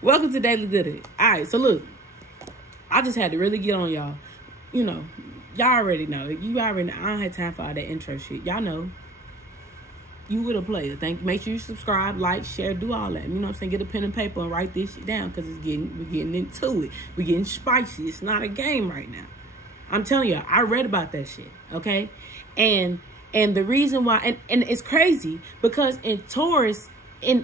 Welcome to Daily Goodie. All right, so look, I just had to really get on y'all. You know, y'all already know. You already know. I don't have time for all that intro shit. Y'all know. You with a player. Make sure you subscribe, like, share, do all that. You know what I'm saying? Get a pen and paper and write this shit down because we're getting into it. We're getting spicy. It's not a game right now. I'm telling you, I read about that shit. Okay, and the reason why, and it's crazy because in Taurus.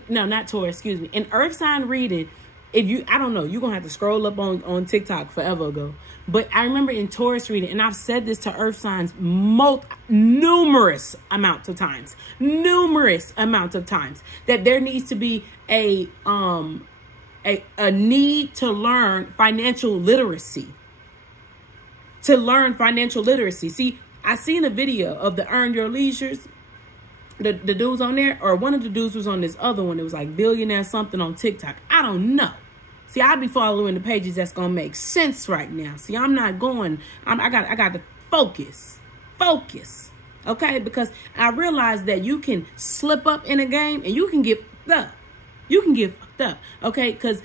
Not Taurus, excuse me. In Earth sign reading, I don't know, you're going to have to scroll up on TikTok forever ago. But I remember in Taurus reading, and I've said this to Earth signs numerous amounts of times, that there needs to be a need to learn financial literacy. See, I seen a video of the Earn Your Leisures. The dudes on there, or one of the dudes was on this other one. It was like billionaire something on TikTok. I don't know. See, I'd be following the pages that's gonna make sense right now. See, I'm not going. I got to focus. Okay, because I realize that you can slip up in a game and you can get fucked up. Okay, because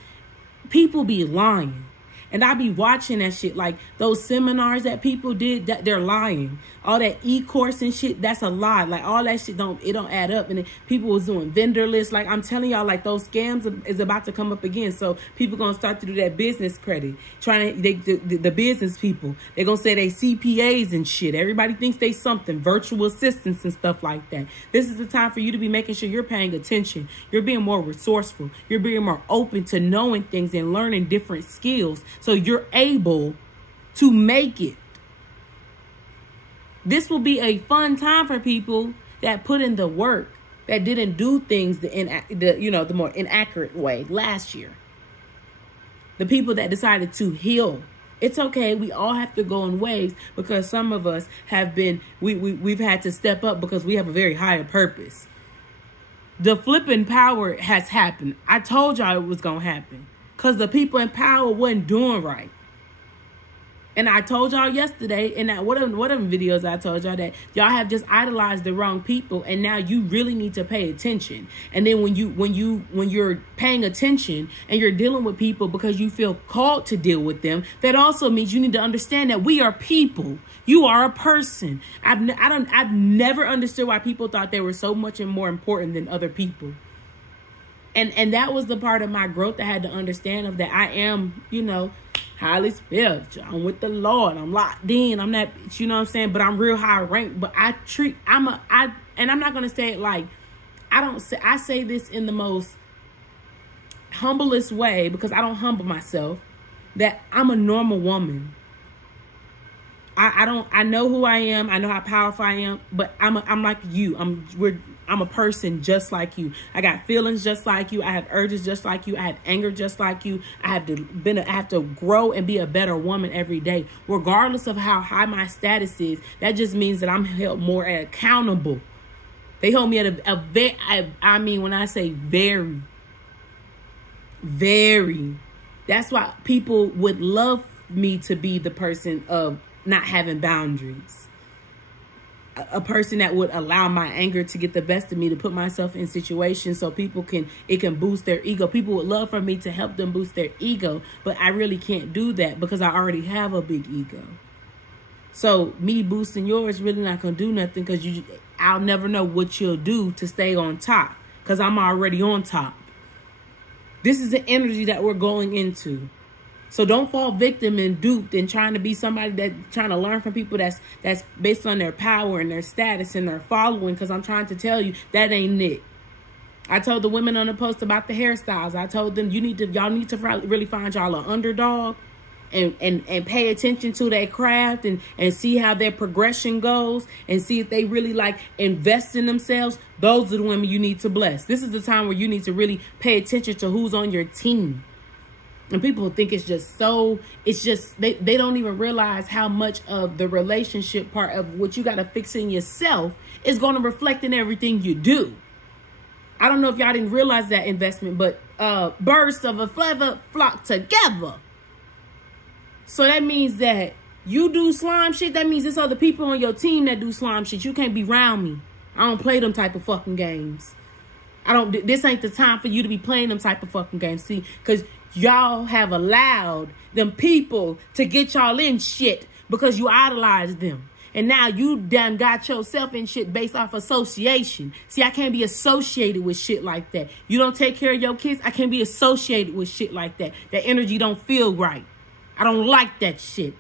people be lying. And I be watching that shit, like those seminars that people did, that they're lying. All that e-course and shit, that's a lie. Like all that shit don't add up. And then people was doing vendor lists. Like I'm telling y'all, like those scams is about to come up again. So people gonna start to do that business credit. The business people, they're gonna say they CPAs and shit. Everybody thinks they something, virtual assistants and stuff like that. This is the time for you to be making sure you're paying attention. You're being more resourceful. You're being more open to knowing things and learning different skills. So you're able to make it. This will be a fun time for people that put in the work, that didn't do things the more inaccurate way last year. The people that decided to heal. It's okay. We all have to go in waves because some of us have been, we've had to step up because we have a very higher purpose. The flipping power has happened. I told y'all it was going to happen. Because the people in power wasn't doing right. And I told y'all yesterday in that whatever videos I told y'all that y'all have just idolized the wrong people, and now you really need to pay attention. And then when you're paying attention and you're dealing with people because you feel called to deal with them, that also means you need to understand that we are people. You are a person. I've never understood why people thought they were so much and more important than other people. And that was the part of my growth I had to understand of that I am, highly spiritual. I'm with the Lord. I'm locked in. I'm not, you know what I'm saying? But I'm real high ranked. But and I'm not going to say it like, I say this in the most humblest way because I don't humble myself, that I'm a normal woman. I know who I am. I know how powerful I am, but I'm like you. I'm a person just like you. I got feelings just like you. I have urges just like you. I have anger just like you. I have to grow and be a better woman every day, regardless of how high my status is. That just means that I'm held more accountable. They hold me at when I say very, very. That's why people would love me to be the person of not having boundaries. A person that would allow my anger to get the best of me, to put myself in situations so it can boost their ego. People would love for me to help them boost their ego, but I really can't do that because I already have a big ego. So me boosting yours really not going to do nothing because I'll never know what you'll do to stay on top because I'm already on top. This is the energy that we're going into. So don't fall victim and duped and trying to be somebody that trying to learn from people that's based on their power and their status and their following. Because I'm trying to tell you that ain't it. I told the women on the post about the hairstyles. I told them y'all need to really find y'all an underdog and pay attention to their craft and see how their progression goes and see if they really like invest in themselves. Those are the women you need to bless. This is the time where you need to really pay attention to who's on your team. And people think they don't even realize how much of the relationship part of what you got to fix in yourself is going to reflect in everything you do. I don't know if y'all didn't realize that investment, but birds of a feather flock together. So that means that you do slime shit. That means there's other people on your team that do slime shit. You can't be around me. I don't play them type of fucking games. This ain't the time for you to be playing them type of fucking games. See, because y'all have allowed them people to get y'all in shit because you idolize them. And now you done got yourself in shit based off association. See, I can't be associated with shit like that. You don't take care of your kids, I can't be associated with shit like that. That energy don't feel right. I don't like that shit.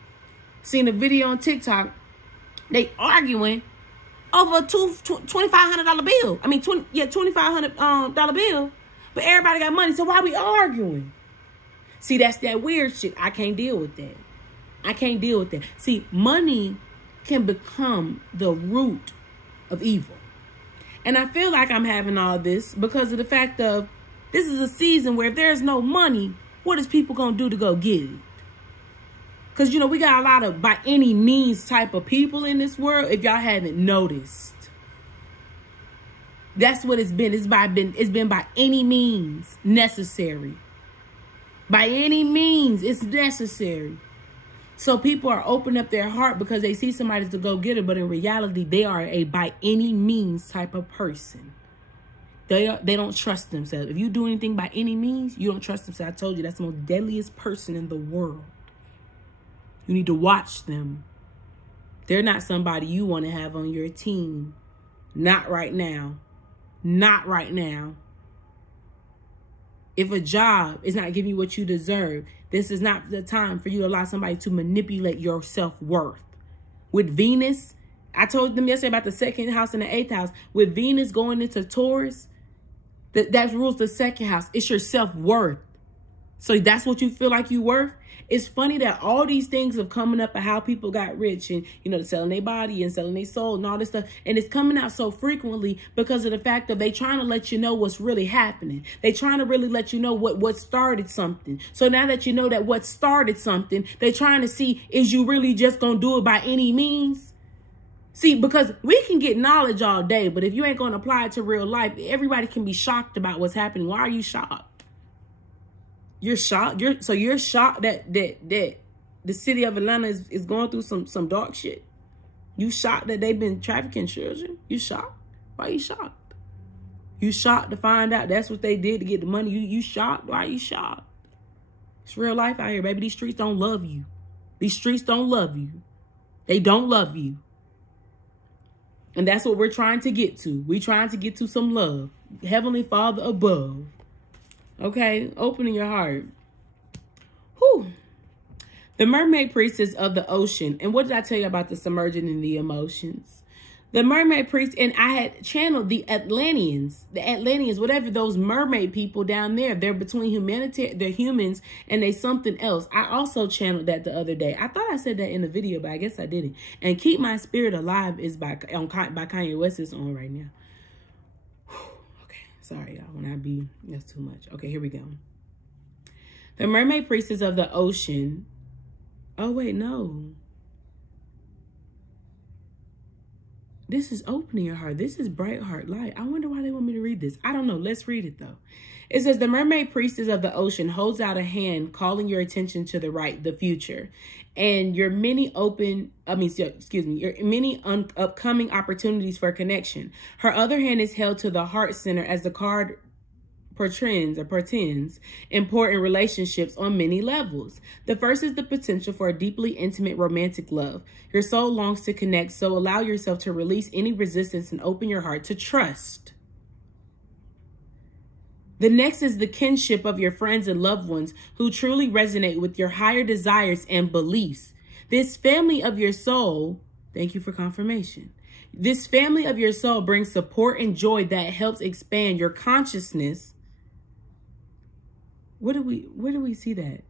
Seen a video on TikTok. They arguing over a $2,500 bill. I mean, $2,500 bill. But everybody got money, so why we arguing? See, that's that weird shit. I can't deal with that. I can't deal with that. See, money can become the root of evil. And I feel like I'm having all this because of the fact of this is a season where if there's no money, what is people going to do to go get it? Because, you know, we got a lot of by any means type of people in this world, if y'all haven't noticed. That's what it's been. It's been by any means necessary. By any means, it's necessary. So people are opening up their heart because they see somebody to go get it. But in reality, they are a by any means type of person. They don't trust themselves. If you do anything by any means, you don't trust themselves. I told you that's the most deadliest person in the world. You need to watch them. They're not somebody you want to have on your team. Not right now. Not right now. If a job is not giving you what you deserve, this is not the time for you to allow somebody to manipulate your self-worth. With Venus, I told them yesterday about the second house and the eighth house. With Venus going into Taurus, that rules the second house. It's your self-worth. So that's what you feel like you worth. It's funny that all these things have coming up of how people got rich and, you know, selling their body and selling their soul and all this stuff. And it's coming out so frequently because of the fact that they trying to let you know what's really happening. They trying to really let you know what started something. So now that you know that what started something, they trying to see, is you really just going to do it by any means? See, because we can get knowledge all day, but if you ain't going to apply it to real life, everybody can be shocked about what's happening. Why are you shocked? You're shocked. You're shocked that the city of Atlanta is going through some dark shit. You shocked that they've been trafficking children. You shocked. Why are you shocked? You shocked to find out that's what they did to get the money. You shocked. Why are you shocked? It's real life out here, baby. These streets don't love you. These streets don't love you. They don't love you. And that's what we're trying to get to. We're trying to get to some love. Heavenly Father above. Okay, opening your heart. Whew. The mermaid priestess of the ocean. And what did I tell you about the submerging in the emotions? The mermaid priest, and I had channeled the Atlanteans, whatever those mermaid people down there. They're between humanity, they're humans, and they something else. I also channeled that the other day. I thought I said that in the video, but I guess I didn't. And Keep My Spirit Alive is by Kanye West is on right now. Sorry, y'all. That's too much. Okay, here we go. The mermaid priestess of the ocean. Oh, wait, no. This is opening your heart. This is bright heart light. I wonder why they want me to read this. I don't know. Let's read it, though. It says, the mermaid priestess of the ocean holds out a hand, calling your attention to the right, the future, and your many upcoming upcoming opportunities for connection. Her other hand is held to the heart center as the card portends important relationships on many levels. The first is the potential for a deeply intimate romantic love. Your soul longs to connect, so allow yourself to release any resistance and open your heart to trust. The next is the kinship of your friends and loved ones who truly resonate with your higher desires and beliefs. This family of your soul, thank you for confirmation. This family of your soul brings support and joy that helps expand your consciousness. Where do we see that?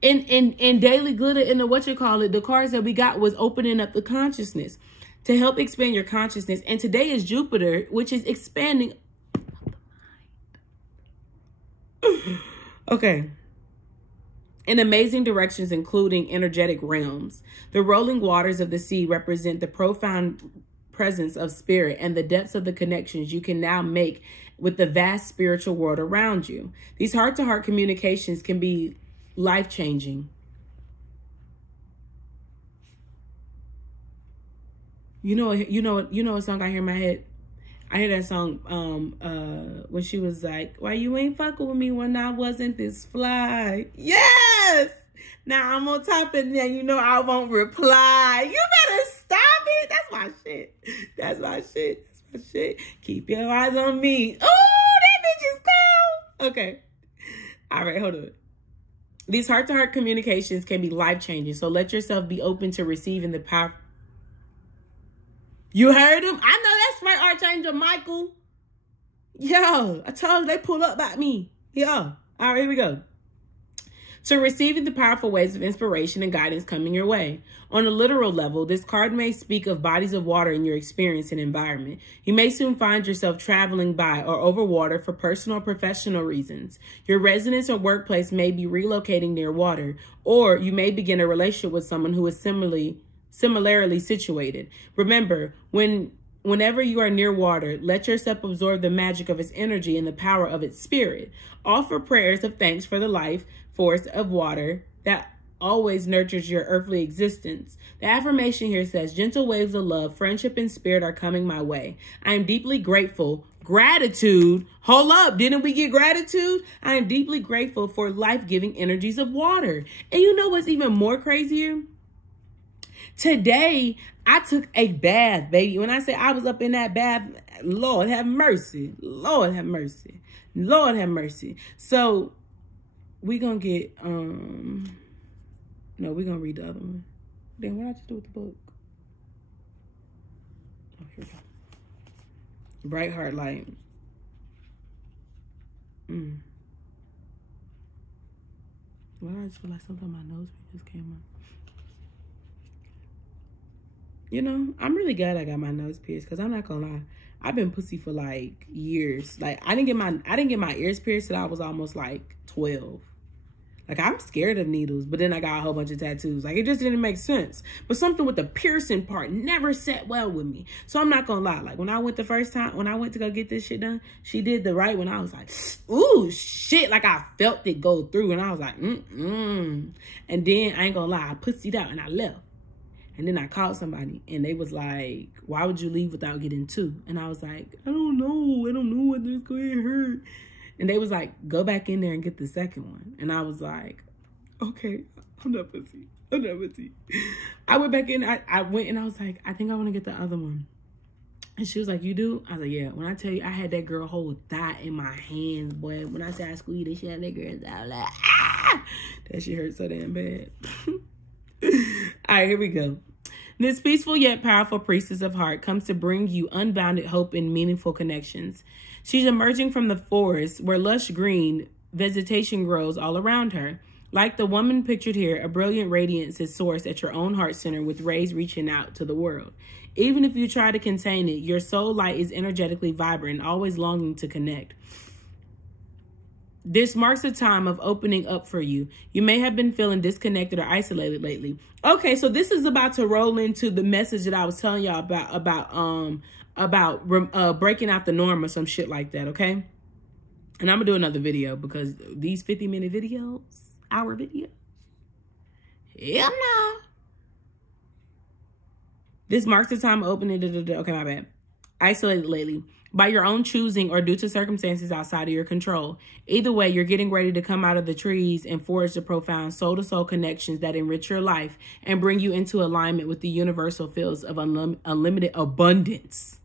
In Daily Glitter, in the cards that we got was opening up the consciousness to help expand your consciousness. And today is Jupiter, which is expanding. Okay. In amazing directions, including energetic realms. The rolling waters of the sea represent the profound presence of spirit and the depths of the connections you can now make with the vast spiritual world around you. These heart-to-heart communications can be life-changing. You know a song I hear in my head? I hear that song when she was like, why you ain't fucking with me when I wasn't this fly? Yes! Now I'm on top of that, you know I won't reply. You better stop it. That's my shit. That's my shit. That's my shit. Keep your eyes on me. Oh, that bitch is cold. Okay. All right, hold on. These heart-to-heart communications can be life-changing, so let yourself be open to receiving the power. You heard him? I know that's right, Archangel Michael. Yo, I told you they pull up by me. Yo. All right, here we go. To receiving the powerful waves of inspiration and guidance coming your way. On a literal level, this card may speak of bodies of water in your experience and environment. You may soon find yourself traveling by or over water for personal or professional reasons. Your residence or workplace may be relocating near water, or you may begin a relationship with someone who is similarly situated. Remember, whenever you are near water, let yourself absorb the magic of its energy and the power of its spirit. Offer prayers of thanks for the life force of water that always nurtures your earthly existence. The affirmation here says, gentle waves of love, friendship, and spirit are coming my way. I am deeply grateful. Gratitude. Hold up. Didn't we get gratitude? I am deeply grateful for life-giving energies of water. And you know what's even more crazier? Today, I took a bath, baby. When I say I was up in that bath, Lord have mercy. Lord have mercy. Lord have mercy. So we gonna get, no, we're gonna read the other one. Then what did I just do with the book? Oh, here we go. Bright Heart Light. Well, I just feel like something on my nose just came up. You know, I'm really glad I got my nose pierced, because I'm not gonna lie, I've been pussy for like years. Like I didn't get my ears pierced till I was almost like 12. Like I'm scared of needles, but then I got a whole bunch of tattoos. Like it just didn't make sense. But something with the piercing part never sat well with me. So I'm not gonna lie. Like when I went the first time, when I went to go get this shit done, she did the right when I was like, ooh, shit. Like I felt it go through and I was like, And then I ain't gonna lie, I pussied out and I left. And then I called somebody and they was like, why would you leave without getting two? And I was like, I don't know. I don't know what this going to hurt. And they was like, go back in there and get the second one. And I was like, okay, I'm not pussy. I'm not pussy. I went back in. I went and I was like, I think I want to get the other one. And she was like, you do? I was like, yeah. When I tell you, I had that girl whole thigh in my hands, boy. When I said I squeezed it, she had that girl's out like, ah! That shit hurt so damn bad. All right, here we go. This peaceful yet powerful priestess of heart comes to bring you unbounded hope and meaningful connections. She's emerging from the forest where lush green vegetation grows all around her. Like the woman pictured here, a brilliant radiance is sourced at your own heart center with rays reaching out to the world. Even if you try to contain it, your soul light is energetically vibrant, always longing to connect. This marks a time of opening up for you. You may have been feeling disconnected or isolated lately. Okay, so this is about to roll into the message that I was telling y'all about breaking out the norm or some shit like that, okay? And I'm gonna do another video because these 50-minute videos, hour videos, hell no. This marks the time of opening. Okay, my bad. Isolated lately. By your own choosing or due to circumstances outside of your control. Either way, you're getting ready to come out of the trees and forge the profound soul-to-soul connections that enrich your life and bring you into alignment with the universal fields of unlimited abundance.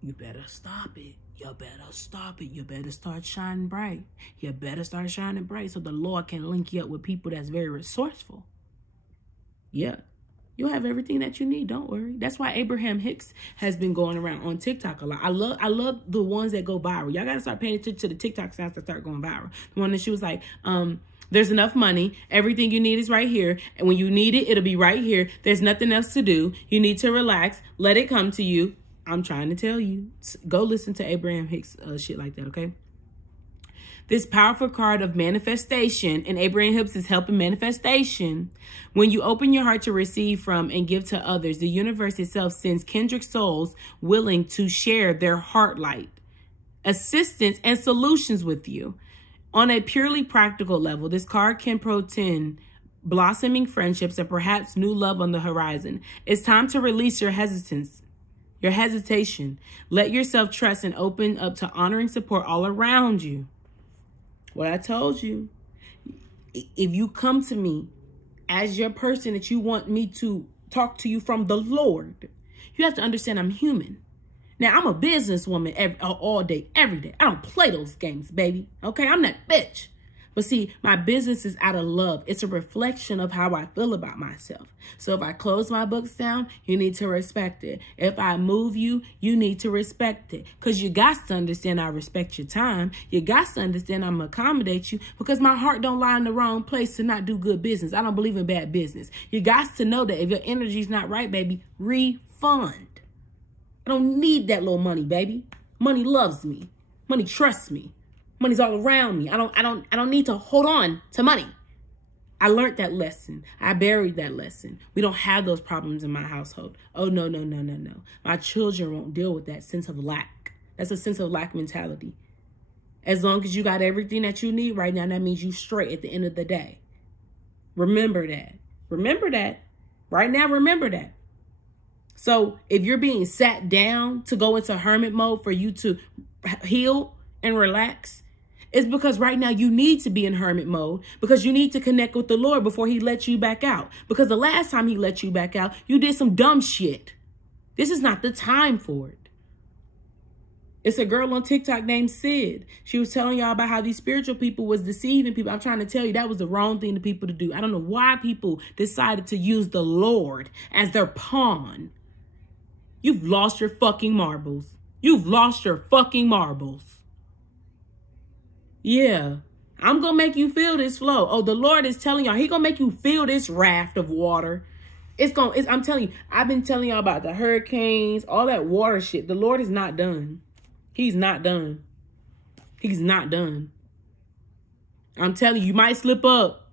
You better stop it. You better stop it. You better start shining bright. You better start shining bright so the Lord can link you up with people that's very resourceful. Yeah. You'll have everything that you need. Don't worry. That's why Abraham Hicks has been going around on TikTok a lot. I love the ones that go viral. Y'all got to start paying attention to the TikTok sounds that start going viral. The one that she was like, there's enough money. Everything you need is right here. And when you need it, it'll be right here. There's nothing else to do. You need to relax. Let it come to you. I'm trying to tell you. Go listen to Abraham Hicks shit like that, okay? This powerful card of manifestation, and Abraham Hicks is helping manifestation. When you open your heart to receive from and give to others, the universe itself sends kindred souls willing to share their heart light, assistance, and solutions with you. On a purely practical level, this card can portend blossoming friendships and perhaps new love on the horizon. It's time to release your hesitance, your hesitation. Let yourself trust and open up to honoring support all around you. What I told you, if you come to me as your person that you want me to talk to you from the Lord, you have to understand I'm human. Now, I'm a businesswoman all day, every day. I don't play those games, baby. Okay, I'm that bitch. But see, my business is out of love. It's a reflection of how I feel about myself. So if I close my books down, you need to respect it. If I move you, you need to respect it. Because you got to understand I respect your time. You got to understand I'm going to accommodate you because my heart don't lie in the wrong place to not do good business. I don't believe in bad business. You got to know that if your energy's not right, baby, refund. I don't need that little money, baby. Money loves me. Money trusts me. Money's all around me. I don't need to hold on to money. I learned that lesson. I buried that lesson. We don't have those problems in my household. Oh, no, no, no, no, no. My children won't deal with that sense of lack. That's a sense of lack mentality. As long as you got everything that you need right now, that means you straight at the end of the day. Remember that. Remember that. Right now, remember that. So if you're being sat down to go into hermit mode for you to heal and relax, it's because right now you need to be in hermit mode because you need to connect with the Lord before he lets you back out. Because the last time he let you back out, you did some dumb shit. This is not the time for it. It's a girl on TikTok named Sid. She was telling y'all about how these spiritual people was deceiving people. I'm trying to tell you that was the wrong thing to people to do. I don't know why people decided to use the Lord as their pawn. You've lost your fucking marbles. You've lost your fucking marbles. Yeah, I'm going to make you feel this flow. Oh, the Lord is telling y'all, he going to make you feel this raft of water. I'm telling you, I've been telling y'all about the hurricanes, all that water shit. The Lord is not done. He's not done. He's not done. I'm telling you, you might slip up.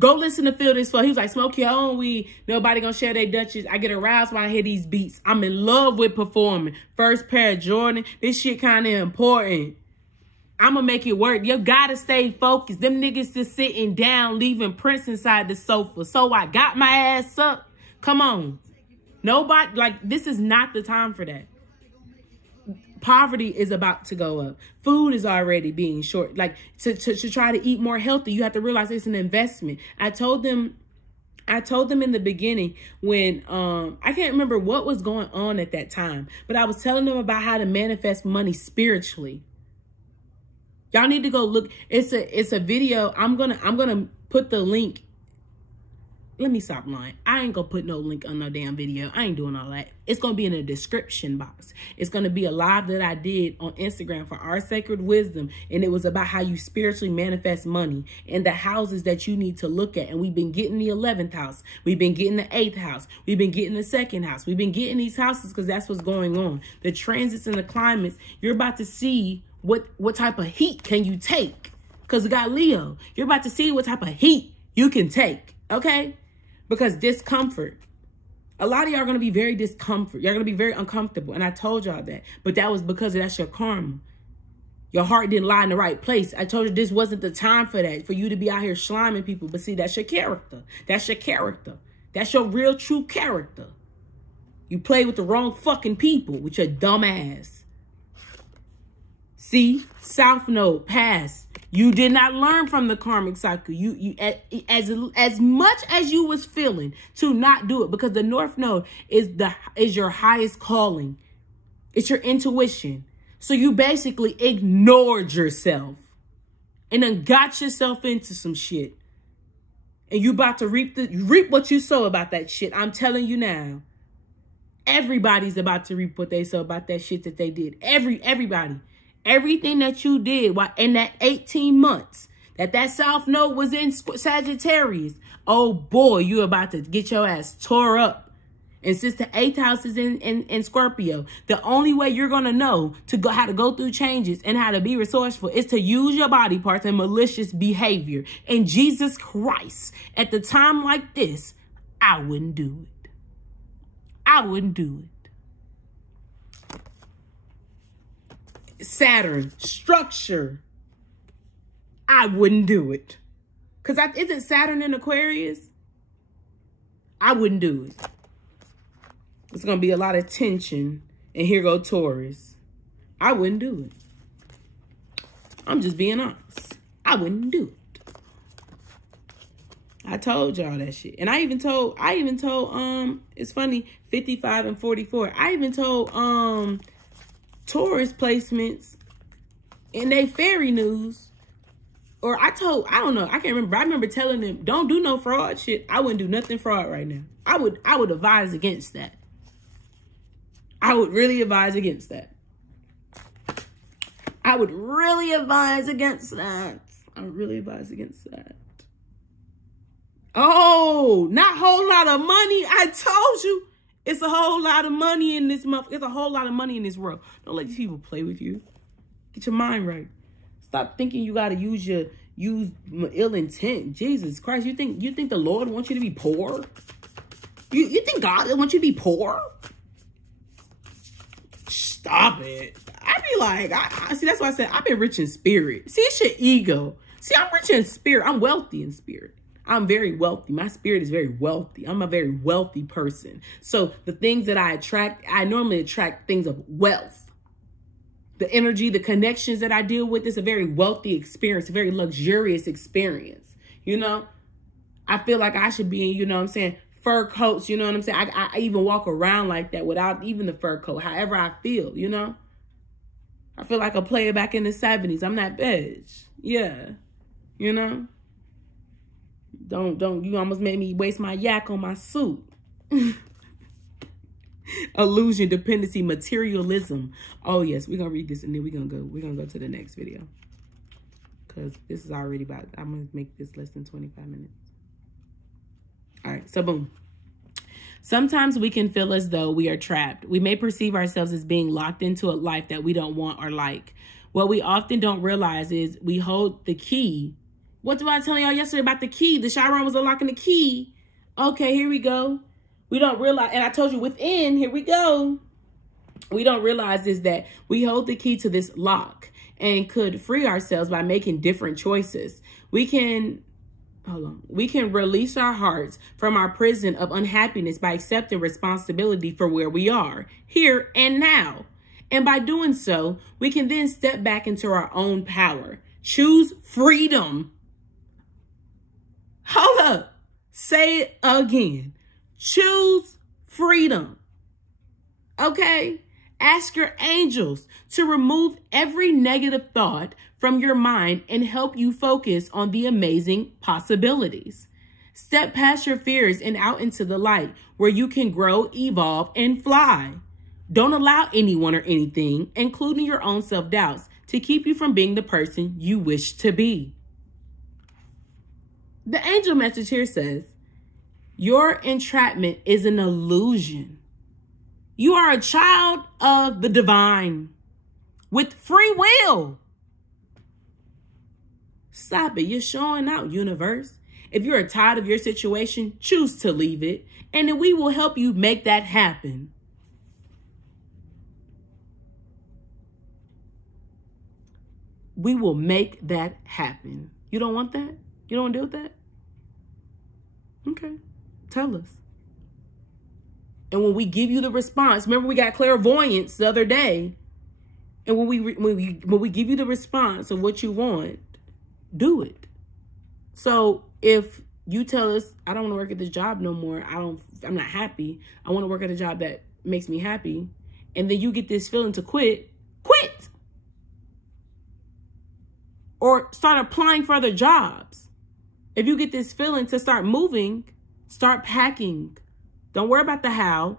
Go listen to Feel This Flow. He was like, smoke your own weed. Nobody gonna share their Dutchess. I get aroused when I hear these beats. I'm in love with performing. First pair of Jordan. This shit kind of important. I'm going to make it work. You got to stay focused. Them niggas just sitting down, leaving prints inside the sofa. So I got my ass up. Come on. Nobody, like, this is not the time for that. Poverty is about to go up. Food is already being short. Like, to try to eat more healthy, you have to realize it's an investment. I told them in the beginning when, I can't remember what was going on at that time, but I was telling them about how to manifest money spiritually. Y'all need to go look. It's a video. I'm gonna put the link. Let me stop lying. I ain't gonna put no link on no damn video. I ain't doing all that. It's gonna be in the description box. It's gonna be a live that I did on Instagram for Our Sacred Wisdom. And it was about how you spiritually manifest money and the houses that you need to look at. And we've been getting the 11th house. We've been getting the 8th house. We've been getting the 2nd house. We've been getting these houses because that's what's going on. The transits and the climates, you're about to see what type of heat can you take? Because we got Leo. You're about to see what type of heat you can take, okay? Because discomfort. A lot of y'all are going to be very discomfort. You're going to be very uncomfortable. And I told y'all that. But that was because that's your karma. Your heart didn't lie in the right place. I told you this wasn't the time for that. For you to be out here sliming people. But see, that's your character. That's your character. That's your real true character. You play with the wrong fucking people with your dumb ass. See, South Node passed. You did not learn from the karmic cycle. You as much as you was feeling to not do it, because the North Node is your highest calling. It's your intuition. So you basically ignored yourself and then got yourself into some shit. And you about to reap what you sow about that shit. I'm telling you now. Everybody's about to reap what they sow about that shit that they did. Everybody. Everything that you did in that 18 months that South Node was in Sagittarius, oh boy, you're about to get your ass tore up. And since the 8th house is in Scorpio, the only way you're going to know how to go through changes and how to be resourceful is to use your body parts and malicious behavior. And Jesus Christ, at the time like this, I wouldn't do it. I wouldn't do it. Saturn, structure. I wouldn't do it. Because isn't Saturn in Aquarius? I wouldn't do it. It's going to be a lot of tension. And here go Taurus. I wouldn't do it. I'm just being honest. I wouldn't do it. I told y'all that shit. And I even told, it's funny, 55 and 44. I even told Taurus placements in they fairy news. Or I don't know, I can't remember. I remember telling them, don't do no fraud shit. I wouldn't do nothing fraud right now. I would advise against that. I would really advise against that. I would really advise against that. I would really advise against that. Oh, not a whole lot of money. I told you. It's a whole lot of money in this month. It's a whole lot of money in this world. Don't let these people play with you. Get your mind right. Stop thinking you got to use ill intent. Jesus Christ, you think the Lord wants you to be poor? You think God wants you to be poor? Stop it. I be like, I see, that's why I said I've been rich in spirit. See, it's your ego. See, I'm rich in spirit. I'm wealthy in spirit. I'm very wealthy. My spirit is very wealthy. I'm a very wealthy person. So the things that I attract, I normally attract things of wealth. The energy, the connections that I deal with is a very wealthy experience, a very luxurious experience. You know, I feel like I should be in, you know what I'm saying, fur coats, you know what I'm saying? I even walk around like that without even the fur coat, however I feel, you know? I feel like a player back in the 70s. I'm that bitch. Yeah. You know? Don't, you almost made me waste my yak on my suit. Illusion, dependency, materialism. Oh yes, we're gonna read this and then we're gonna go to the next video. Cause this is already about, I'm gonna make this less than 25 minutes. All right, so boom. Sometimes we can feel as though we are trapped. We may perceive ourselves as being locked into a life that we don't want or like. What we often don't realize is we hold the key. What did I tell y'all yesterday about the key? The Chiron was unlocking the key. Okay, here we go. We don't realize, and I told you within, here we go. We don't realize is that we hold the key to this lock and could free ourselves by making different choices. We can release our hearts from our prison of unhappiness by accepting responsibility for where we are, here and now. And by doing so, we can then step back into our own power. Choose freedom. Hold up. Say it again. Choose freedom. Okay? Ask your angels to remove every negative thought from your mind and help you focus on the amazing possibilities. Step past your fears and out into the light where you can grow, evolve, and fly. Don't allow anyone or anything, including your own self-doubts, to keep you from being the person you wish to be. The angel message here says, your entrapment is an illusion. You are a child of the divine with free will. Stop it. You're showing out, universe. If you're tired of your situation, choose to leave it, and then we will help you make that happen. We will make that happen. You don't want that? You don't want to deal with that? Okay. Tell us. And when we give you the response, remember we got clairvoyance the other day. And when we give you the response of what you want, do it. So if you tell us, I don't want to work at this job no more. I'm not happy. I want to work at a job that makes me happy. And then you get this feeling to quit. Or start applying for other jobs. If you get this feeling to start moving, start packing. Don't worry about the how.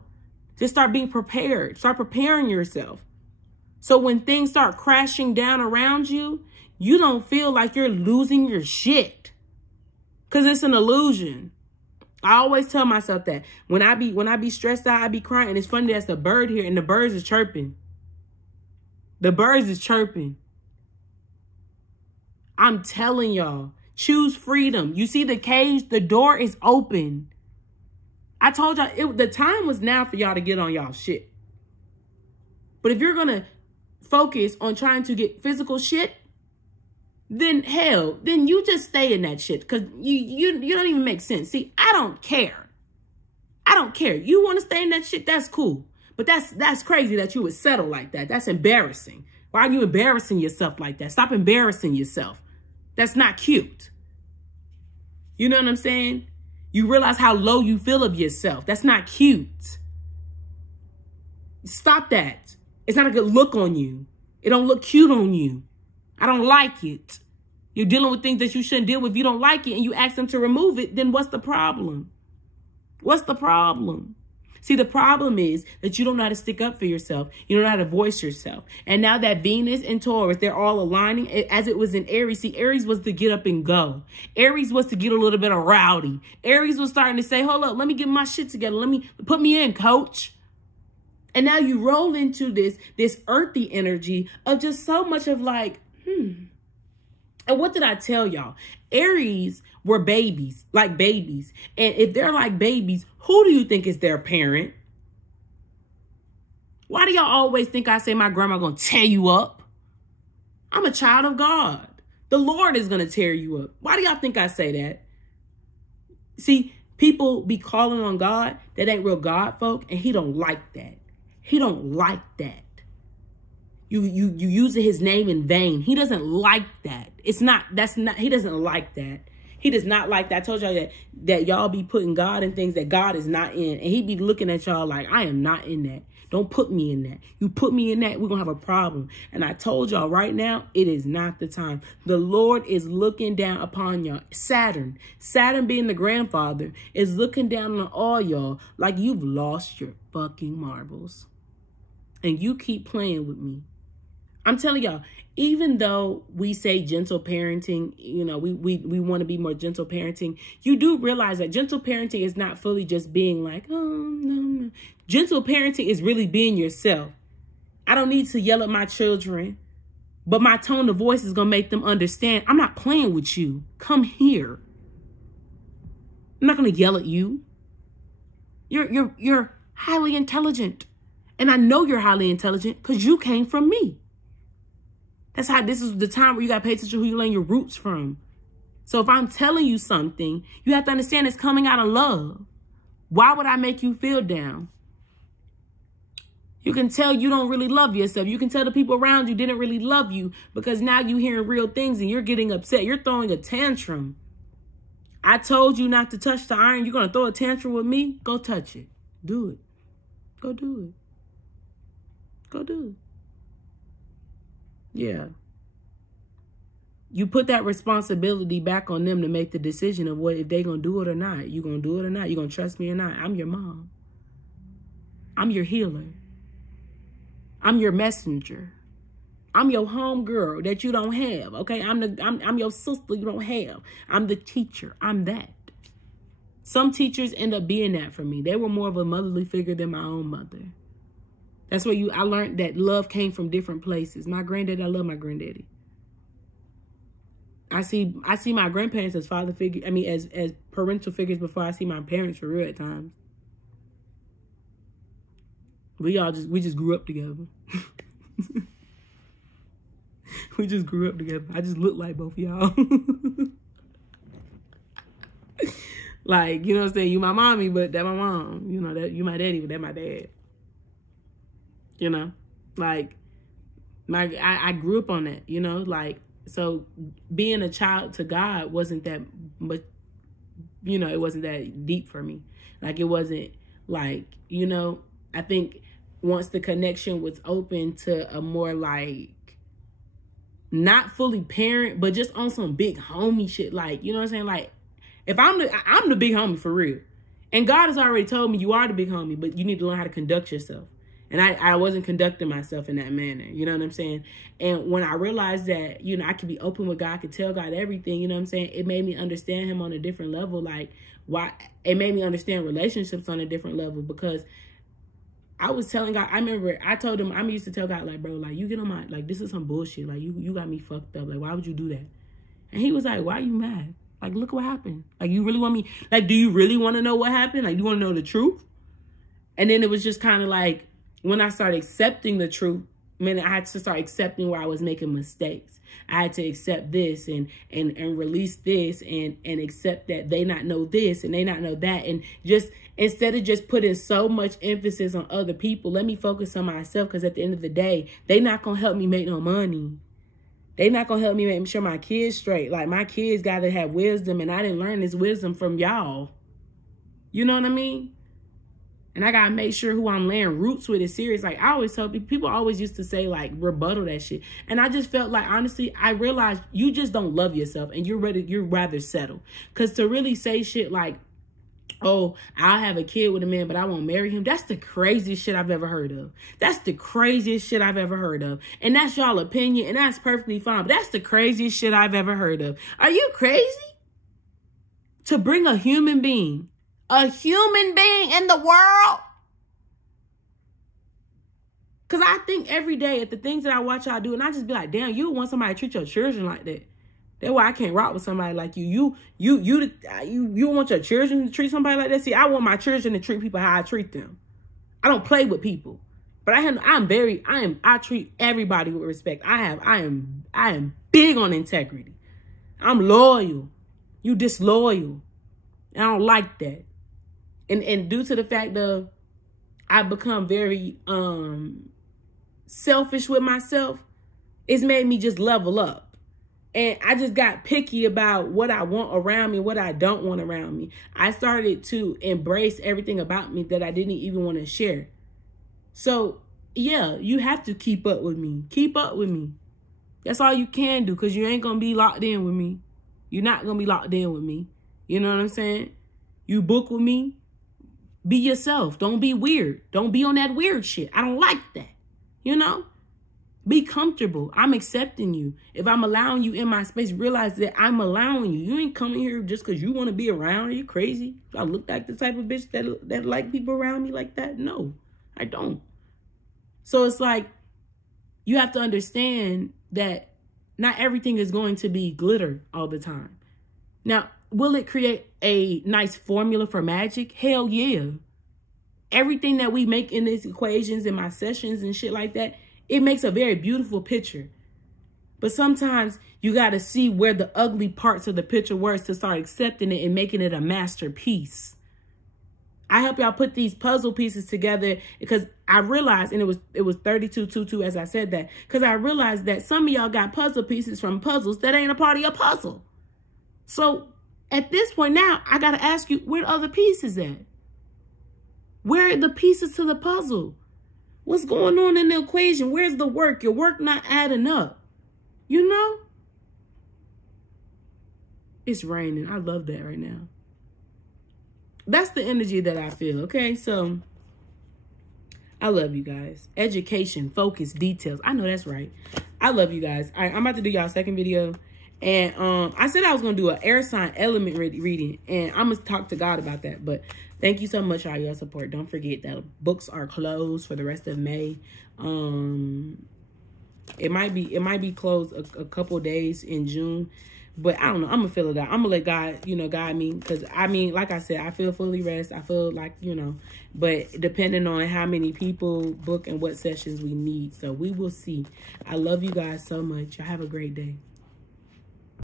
Just start being prepared. Start preparing yourself. So when things start crashing down around you, you don't feel like you're losing your shit. Because it's an illusion. I always tell myself that. When I be stressed out, I be crying. And it's funny, that's the bird here and the birds is chirping. The birds is chirping. I'm telling y'all, choose freedom. You see the cage, the door is open. I told y'all, the time was now for y'all to get on y'all shit. But if you're going to focus on trying to get physical shit, then hell, then you just stay in that shit. Because you don't even make sense. See, I don't care. I don't care. You want to stay in that shit, that's cool. But that's crazy that you would settle like that. That's embarrassing. Why are you embarrassing yourself like that? Stop embarrassing yourself. That's not cute. You know what I'm saying? You realize how low you feel of yourself. That's not cute. Stop that. It's not a good look on you. It don't look cute on you. I don't like it. You're dealing with things that you shouldn't deal with. If you don't like it and you ask them to remove it, then what's the problem? What's the problem? See, the problem is that you don't know how to stick up for yourself. You don't know how to voice yourself. And now that Venus and Taurus, they're all aligning as it was in Aries. See, Aries was to get up and go. Aries was to get a little bit of rowdy. Aries was starting to say, hold up, let me get my shit together. Put me in, coach. And now you roll into this earthy energy of just so much of like, And what did I tell y'all? Aries were babies, like babies. And if they're like babies, who do you think is their parent? Why do y'all always think I say my grandma gonna tear you up? I'm a child of God. The Lord is gonna tear you up. Why do y'all think I say that? See, people be calling on God that ain't real God folk, and he don't like that. He don't like that. You using his name in vain. He doesn't like that. He doesn't like that. He does not like that. I told y'all that y'all be putting God in things that God is not in. And he be looking at y'all like, I am not in that. Don't put me in that. You put me in that, we're going to have a problem. And I told y'all right now, it is not the time. The Lord is looking down upon y'all. Saturn being the grandfather, is looking down on all y'all like you've lost your fucking marbles. And you keep playing with me. I'm telling y'all, even though we say gentle parenting, you know, we want to be more gentle parenting, you do realize that gentle parenting is not fully just being like, oh, no. Gentle parenting is really being yourself. I don't need to yell at my children, but my tone of voice is going to make them understand I'm not playing with you. Come here. I'm not going to yell at you. You're highly intelligent. And I know you're highly intelligent because you came from me. That's how this is the time where you got to pay attention to who you learn your roots from. So if I'm telling you something, you have to understand it's coming out of love. Why would I make you feel down? You can tell you don't really love yourself. You can tell the people around you didn't really love you because now you're hearing real things and you're getting upset. You're throwing a tantrum. I told you not to touch the iron. You're going to throw a tantrum with me? Go touch it. Do it. Go do it. Go do it. Yeah. You put that responsibility back on them to make the decision of what if they going to do it or not. You going to do it or not? You going to trust me or not? I'm your mom. I'm your healer. I'm your messenger. I'm your home girl that you don't have. Okay? I'm your sister you don't have. I'm the teacher. I'm that. Some teachers end up being that for me. They were more of a motherly figure than my own mother. That's where I learned that love came from different places. My granddaddy, I love my granddaddy. I see my grandparents as father figure. I mean, as parental figures before I see my parents for real at times. We just grew up together. We just grew up together. I just look like both of y'all. Like, you know what I'm saying? You my mommy, but that my mom. You know, that you my daddy, but that my dad. You know, like I grew up on that, you know, like, so being a child to God wasn't that much, you know, it wasn't that deep for me. Like, it wasn't like, you know, I think once the connection was open to a more like, not fully parent, but just on some big homie shit. Like, you know what I'm saying? Like, if I'm the big homie for real. And God has already told me you are the big homie, but you need to learn how to conduct yourself. And I wasn't conducting myself in that manner. You know what I'm saying? And when I realized that, you know, I could be open with God, I could tell God everything, you know what I'm saying? It made me understand him on a different level. Like, why it made me understand relationships on a different level, because I was telling God, I remember I told him, I used to tell God, like, bro, like, you get on my, like, this is some bullshit. Like, you got me fucked up. Like, why would you do that? And he was like, why are you mad? Like, look what happened. Like, you really want me, like, do you really want to know what happened? Like, you want to know the truth? And then it was just kind of like, when I started accepting the truth, I had to start accepting where I was making mistakes. I had to accept this and release this and accept that they not know this and they not know that. And just instead of just putting so much emphasis on other people, let me focus on myself, because at the end of the day, they not going to help me make no money. They not going to help me make sure my kids straight. Like, my kids got to have wisdom, and I didn't learn this wisdom from y'all. You know what I mean? And I got to make sure who I'm laying roots with is serious. Like, I always tell people always used to say, like, rebuttal that shit. And I just felt like, honestly, I realized you just don't love yourself and you're rather settle. Because to really say shit like, oh, I'll have a kid with a man, but I won't marry him. That's the craziest shit I've ever heard of. That's the craziest shit I've ever heard of. And that's y'all opinion, and that's perfectly fine. But that's the craziest shit I've ever heard of. Are you crazy? To bring a human being in the world? Because I think every day at the things that I watch y'all do, and I just be like, damn, you want somebody to treat your children like that. That's why I can't rock with somebody like you. You want your children to treat somebody like that? See, I want my children to treat people how I treat them. I don't play with people, but I treat everybody with respect. I am big on integrity. I'm loyal. You disloyal. I don't like that. And due to the fact of I've become very selfish with myself, it's made me just level up. And I just got picky about what I want around me, what I don't want around me. I started to embrace everything about me that I didn't even want to share. So, yeah, you have to keep up with me. Keep up with me. That's all you can do, because you ain't going to be locked in with me. You're not going to be locked in with me. You know what I'm saying? You book with me. Be yourself. Don't be weird. Don't be on that weird shit. I don't like that. You know? Be comfortable. I'm accepting you. If I'm allowing you in my space, realize that I'm allowing you. You ain't coming here just because you want to be around. Are you crazy? Do I look like the type of bitch that like people around me like that? No, I don't. So it's like, you have to understand that not everything is going to be glitter all the time. Now, will it create a nice formula for magic? Hell yeah. Everything that we make in these equations in my sessions and shit like that, it makes a very beautiful picture. But sometimes you got to see where the ugly parts of the picture were to start accepting it and making it a masterpiece. I help y'all put these puzzle pieces together because I realized, and it was 3222 as I said that, because I realized that some of y'all got puzzle pieces from puzzles that ain't a part of your puzzle. So at this point now, I got to ask you, where the other pieces at? Where are the pieces to the puzzle? What's going on in the equation? Where's the work? Your work not adding up. You know? It's raining. I love that right now. That's the energy that I feel, okay? So, I love you guys. Education, focus, details. I know that's right. I love you guys. All right, I'm about to do y'all second video. And I said I was going to do an air sign element reading. And I'm going to talk to God about that. But thank you so much for all your support. Don't forget that books are closed for the rest of May. It might be closed a couple days in June. But I don't know. I'm going to fill it out. I'm going to let God, guide me. Because, I mean, like I said, I feel fully rested. I feel like, But depending on how many people book and what sessions we need. So we will see. I love you guys so much. Y'all have a great day.